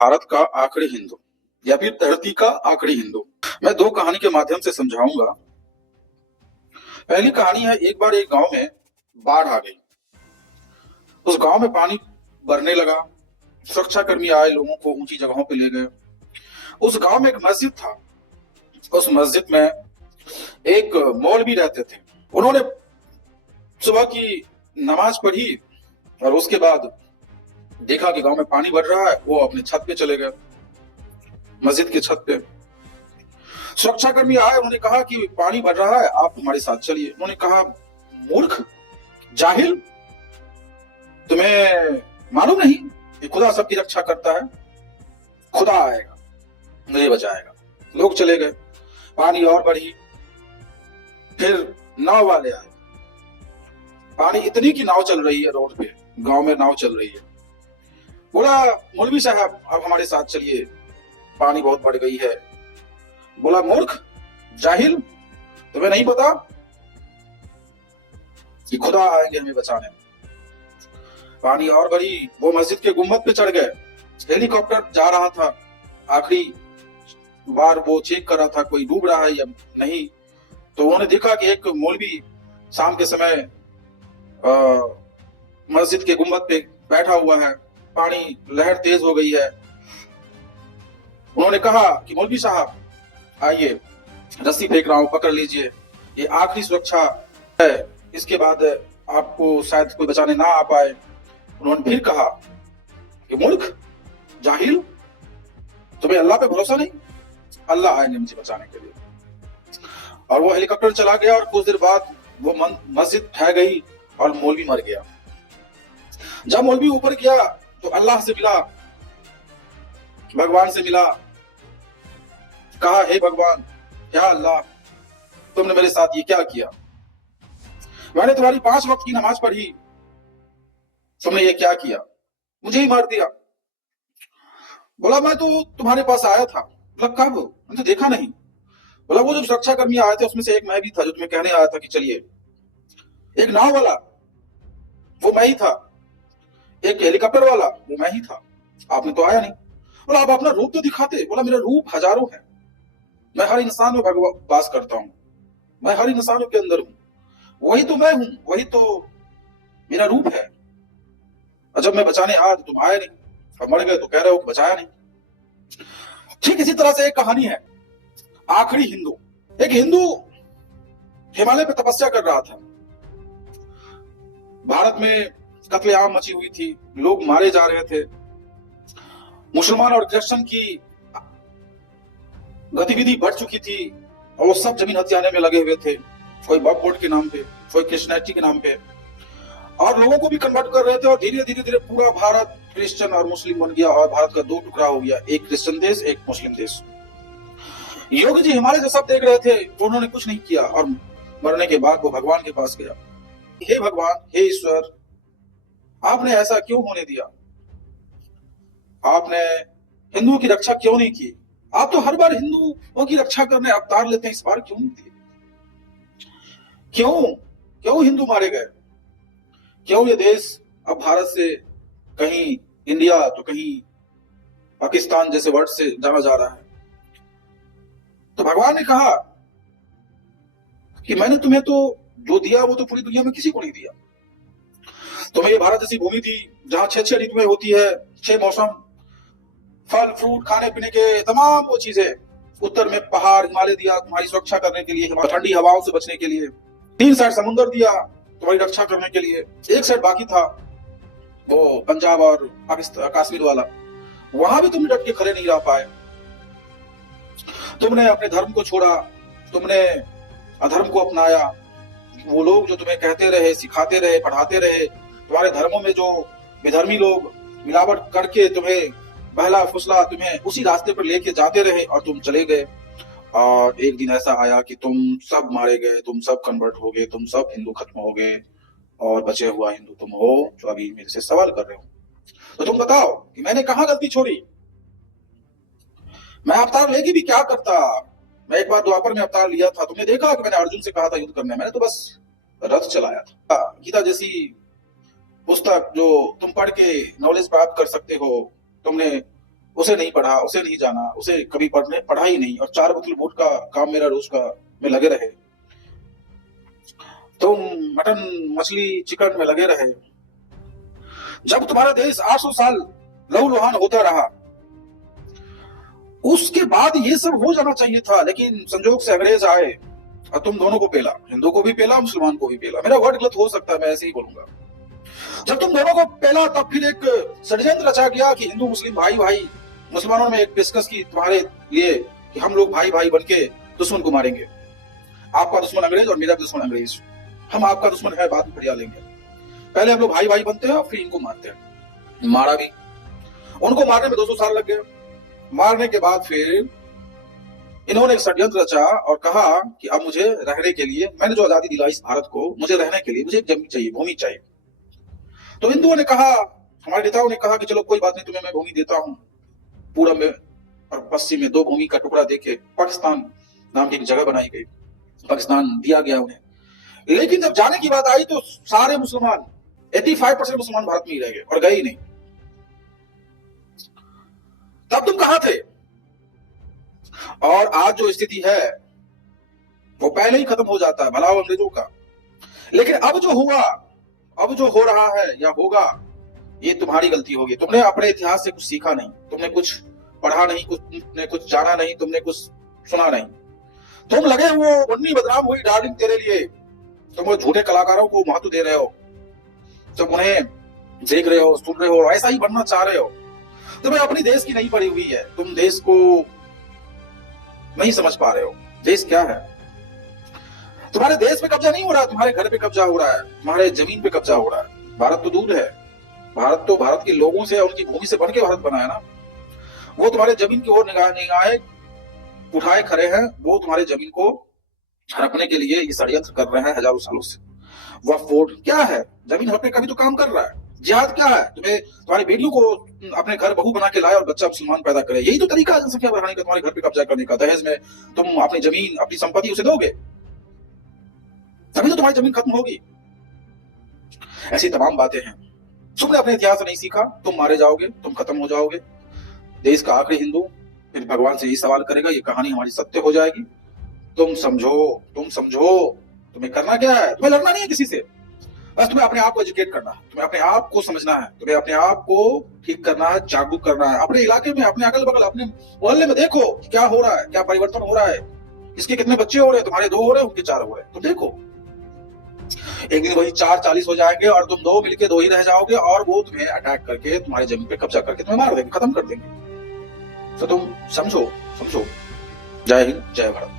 भारत का आखिरी हिंदू या फिर धरती का आखिरी हिंदू। मैं दो कहानी के माध्यम से समझाऊंगा। पहली कहानी है, एक बार एक गांव में बाढ़ आ गई। उस गांव में पानी भरने लगा। सुरक्षा कर्मी आए, लोगों को ऊंची जगहों पे ले गए। उस गांव में एक मस्जिद था। उस मस्जिद में एक मौलवी रहते थे। उन्होंने सुबह की नमाज पढ़ी और उसके बाद देखा कि गांव में पानी भर रहा है। वो अपने छत पे चले गए, मस्जिद के छत पे। सुरक्षा कर्मी आए, उन्होंने कहा कि पानी भर रहा है, आप हमारे साथ चलिए। उन्होंने कहा, मूर्ख, जाहिल, तुम्हें मालूम नहीं कि खुदा सबकी रक्षा करता है? खुदा आएगा, मुझे बचाएगा। लोग चले गए, पानी और बढ़ी। फिर नाव वाले आए। पानी इतनी की नाव चल रही है, रोड पे गांव में नाव चल रही है। बोला, मौलवी साहब आप हमारे साथ चलिए, पानी बहुत बढ़ गई है। बोला, मूर्ख, जाहिल, तुम्हें नहीं पता कि खुदा आएंगे हमें बचाने? पानी और बढ़ी। वो मस्जिद के गुम्बद पे चढ़ गए। हेलीकॉप्टर जा रहा था। आखिरी बार वो चेक कर रहा था कोई डूब रहा है या नहीं। तो उन्होंने देखा कि एक मौलवी शाम के समय मस्जिद के गुम्बद पे बैठा हुआ है। पानी लहर तेज हो गई है। उन्होंने कहा कि मौलवी साहब आइए, रस्सी फेंक रहा हूं, पकड़ लीजिए, ये आखिरी सुरक्षा है, इसके बाद आपको शायद कोई बचाने ना आ पाए। उन्होंने फिर कहा कि मूर्ख, जाहिल, तुम्हें अल्लाह पे भरोसा नहीं? अल्लाह आएंगे मुझे बचाने के लिए। और वो हेलीकॉप्टर चला गया और कुछ देर बाद वो मस्जिद ढह गई और मौलवी मर गया। जब मौलवी ऊपर गया तो अल्लाह से मिला, भगवान से मिला। कहा, हे भगवान, क्या अल्लाह, तुमने मेरे साथ ये क्या किया? मैंने तुम्हारी 5 वक्त की नमाज पढ़ी, तुमने ये क्या किया? मुझे ही मार दिया। बोला, मैं तो तुम्हारे पास आया था। बोला, कब? मैंने तो देखा नहीं। बोला, वो जो सुरक्षा कर्मी आए थे उसमें से एक मैं भी था, जो तुम्हें कहने आया था कि चलिए। एक नाव वाला, वो मैं ही था। एक हेलीकॉप्टर वाला, वो मैं ही था। आपने तो आया नहीं। बोला, आप अपना रूप तो दिखाते। बोला, मेरा रूप हजारों है। मैं हर इंसान में वास करता हूँ। मैं हर इंसानों के अंदर हूँ। वही तो मैं हूँ, वही तो मेरा रूप है। और जब मैं बचाने आया तो तुम आए नहीं, और मर गए तो कह रहे हो कि बचाया नहीं। ठीक इसी तरह से एक कहानी है, आखिरी हिंदू। एक हिंदू हिमालय पे तपस्या कर रहा था। भारत में कत्लेआम मची हुई थी, लोग मारे जा रहे थे। मुसलमान और क्रिश्चियन की गतिविधि बढ़ चुकी थी और वो सब जमीन हथियाने में लगे हुए थे। कोई बॉब वोट के नाम पे, कोई क्रिश्चियनिटी के नाम पे, और लोगों को भी कन्वर्ट कर रहे थे। और धीरे धीरे धीरे पूरा भारत क्रिश्चियन और मुस्लिम बन गया और भारत का 2 टुकड़ा हो गया, एक क्रिश्चियन देश, एक मुस्लिम देश। योगी जी हिमालय से सब देख रहे थे तो उन्होंने कुछ नहीं किया, और मरने के बाद वो भगवान के पास गया। हे भगवान, हे ईश्वर, आपने ऐसा क्यों होने दिया? आपने हिंदुओं की रक्षा क्यों नहीं की? आप तो हर बार हिंदुओं की रक्षा करने अवतार लेते हैं, इस बार क्यों नहीं दिए? क्यों क्यों हिंदू मारे गए? क्यों ये देश अब भारत से कहीं इंडिया तो कहीं पाकिस्तान जैसे वर्ड से जाना जा रहा है? तो भगवान ने कहा कि मैंने तुम्हें तो जो दिया वो तो पूरी दुनिया में किसी को नहीं दिया। तुम्हें ये भारत ऐसी भूमि दी जहां 6 ऋतुएं होती है, 6 मौसम, फल फ्रूट, खाने पीने के तमाम वो चीजें। उत्तर में पहाड़ हिमालय दिया तुम्हारी सुरक्षा करने के लिए, ठंडी हवाओं से बचने के लिए। 3 साइड समुद्र दिया तुम्हारी रक्षा करने के लिए। एक साइड बाकी था, वो पंजाब और पाकिस्तान, कश्मीर वाला। वहां भी तुम डट के खड़े नहीं रह पाए। तुमने अपने धर्म को छोड़ा, तुमने अधर्म को अपनाया। वो लोग जो तुम्हें कहते रहे, सिखाते रहे, पढ़ाते रहे, तुम्हारे धर्मों में जो विधर्मी लोग मिलावट करके तुम्हें बहला फुसला, तुम्हें उसी रास्ते पर लेके जाते रहे और तुम चले गए। और एक दिन ऐसा आया कि तुम सब मारे गए, तुम सब कन्वर्ट हो गए, तुम सब हिंदू खत्म हो गए, और बचे हुआ हिंदू तुम हो जो अभी मेरे से सवाल कर रहे हो। तो तुम बताओ कि मैंने कहां गलती छोड़ी? मैं अवतार लेके भी क्या करता? मैं एक बार द्वापर में अवतार लिया था। तुमने देखा कि मैंने अर्जुन से कहा था युद्ध करने, मैंने तो बस रथ चलाया था। गीता जैसी पुस्तक जो तुम पढ़ के नॉलेज प्राप्त कर सकते हो, तुमने उसे नहीं पढ़ा, उसे नहीं जाना, उसे कभी पढ़ा ही नहीं, और 4 बोतल वोट का काम मेरा रोज का में लगे रहे। तुम मटन मछली चिकन में लगे रहे। जब तुम्हारा देश 800 साल लहूलुहान होता रहा, उसके बाद ये सब हो जाना चाहिए था, लेकिन संजोग से अंग्रेज आए और तुम दोनों को पेला, हिंदू को भी पेला, मुसलमान को भी पेला। मेरा वर्ड गलत हो सकता है, मैं ऐसे ही बोलूंगा। जब तुम दोनों को पेला तब फिर एक षड्यंत्र रचा गया कि हिंदू मुस्लिम भाई भाई, मुसलमानों में एक पेशकश की तुम्हारे लिए कि हम लोग भाई भाई बनके दुश्मन को मारेंगे। आपका दुश्मन अंग्रेज और मेरा दुश्मन अंग्रेज, हम आपका दुश्मन है बाद में फरिया लेंगे। पहले हम लोग भाई भाई बनते हैं और फिर इनको मारते हैं। मारा भी, उनको मारने में 200 साल लग गए। मारने के बाद फिर इन्होंने एक षड्यंत्र रचा और कहा कि अब मुझे रहने के लिए, मैंने जो आजादी दिलाई इस भारत को, मुझे रहने के लिए मुझे एक जमीन चाहिए, भूमि चाहिए। तो हिंदुओं ने कहा, हमारे नेताओं ने कहा कि चलो कोई बात नहीं, तुम्हें मैं भूमि देता हूं। पूरब में और पश्चिम में 2 भूमि का टुकड़ा देके पाकिस्तान नाम की एक जगह बनाई गई, पाकिस्तान दिया गया उन्हें। लेकिन जब जाने की बात आई तो सारे मुसलमान, 85% मुसलमान भारत में ही रह गए और गए ही नहीं। तब तुम कहां थे? और आज जो स्थिति है वो पहले ही खत्म हो जाता है, भला हो अंग्रेजों का। लेकिन अब जो हुआ, अब जो हो रहा है या होगा, ये तुम्हारी गलती होगी। तुमने अपने इतिहास से कुछ सीखा नहीं, तुमने कुछ पढ़ा नहीं, तुमने कुछ जाना नहीं, तुमने कुछ सुना नहीं। तुम लगे वो बन्नी बदनाम हुई डार्लिंग तेरे लिए, तुम वो झूठे कलाकारों को महत्व दे रहे हो, तुम उन्हें देख रहे हो, सुन रहे हो, ऐसा ही बनना चाह रहे हो। तुम्हें अपनी देश की नहीं पड़ी हुई है, तुम देश को नहीं समझ पा रहे हो। देश क्या है? तुम्हारे देश पे कब्जा नहीं हो रहा, तुम्हारे घर पे कब्जा हो रहा है, तुम्हारे जमीन पे कब्जा हो रहा है। भारत तो दूर है, भारत तो भारत के लोगों से, उनकी भूमि से बनके भारत बना है ना। वो तुम्हारे जमीन की ओर निगाहें उठाए खड़े हैं, वो तुम्हारे जमीन को हड़पने के लिए ये षड्यंत्र कर रहे हैं हजारों सालों से। वक्फ बोर्ड क्या है? जमीन हड़पने का भी तो काम कर रहा है। जिहाद क्या है? तुम्हें तुम्हारी बेटियों को अपने घर बहू बना के लाए और बच्चा मुसलमान पैदा करे, यही तो तरीका है जनसंख्या बढ़ाने का, तुम्हारे घर पे कब्जा करने का। दहेज में तुम अपनी जमीन, अपनी संपत्ति उसे दोगे, तभी तो तुम्हारी जमीन खत्म होगी। ऐसी तमाम बातें हैं। तुमने अपने इतिहास से नहीं सीखा, तुम मारे जाओगे, तुम खत्म हो जाओगे। देश का आखिरी हिंदू फिर भगवान से यही सवाल करेगा, ये कहानी हमारी सत्य हो जाएगी। तुम समझो, तुम समझो, तुम्हें करना क्या है? तुम्हें लड़ना नहीं है किसी से, बस तुम्हें अपने आप को एजुकेट करना है, तुम्हें अपने आप को समझना है, तुम्हें अपने आप को ठीक करना है, जागरूक करना है। अपने इलाके में, अपने अगल बगल, अपने मोहल्ले में देखो क्या हो रहा है, क्या परिवर्तन हो रहा है, इसके कितने बच्चे हो रहे हैं, तुम्हारे 2 हो रहे हैं, उनके 4 हो रहे हैं। तुम देखो, एक दिन वही 4-40 हो जाएंगे और तुम 2 मिलके 2 ही रह जाओगे, और वो तुम्हें अटैक करके, तुम्हारी जमीन पे कब्जा करके तुम्हें मार देंगे, खत्म कर देंगे। तो तुम समझो, समझो। जय हिंद, जय भारत।